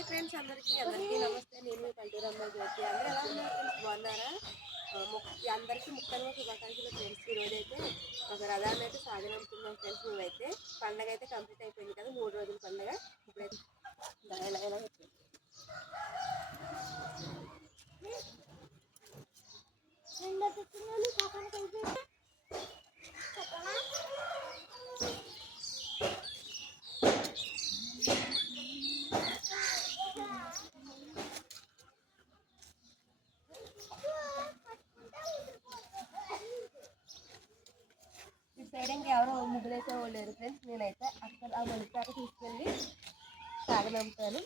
Hi friends, అందరికీ నమస్తే. నేను మీ పల్లెటూరమ్మ జ్యోతి. అందరూ ఎలా ఉన్నారు ఫ్రెండ్స్? బాగున్నారా? అందరికీ ముఖ్యంగా శుభాకాంక్షలు ఫ్రెండ్స్. ఈరోజు అయితే ఒక రథాన్ని అయితే సాగనంపుతున్నాం ఫ్రెండ్స్. మేమైతే పండగ అయితే కంప్లీట్ అయిపోయింది కదా, 3 రోజుల పండగ. ఇప్పుడైతే ఎలా సైడ్ ఎవరో ముగ్గులైతే లేరు ఫ్రెండ్స్. నేనైతే అక్కడ ఆ మనిషి తీసుకెళ్ళి సాగనంపుతాను.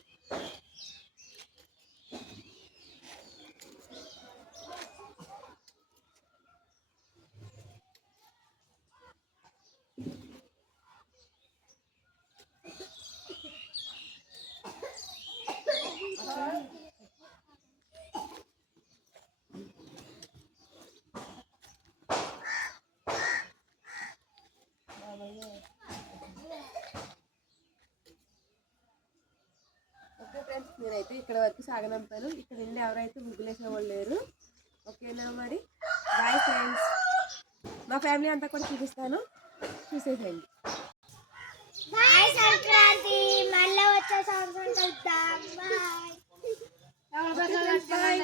ఓకే ఫ్రెండ్స్, నేనైతే ఇక్కడ వరకు సాగనంపాను. ఇక్కడ నుండి ఎవరైతే ముగ్గులేసే వాళ్ళు లేరు. ఓకేనా? మరి బాయ్ ఫ్రెండ్స్. మా ఫ్యామిలీ అంతా కూడా చూపిస్తాను, చూసేసేయండి. బాయ్ సంక్రాంతి, మళ్ళీ వచ్చే సంవత్సరం కలుద్దాం. బాయ్.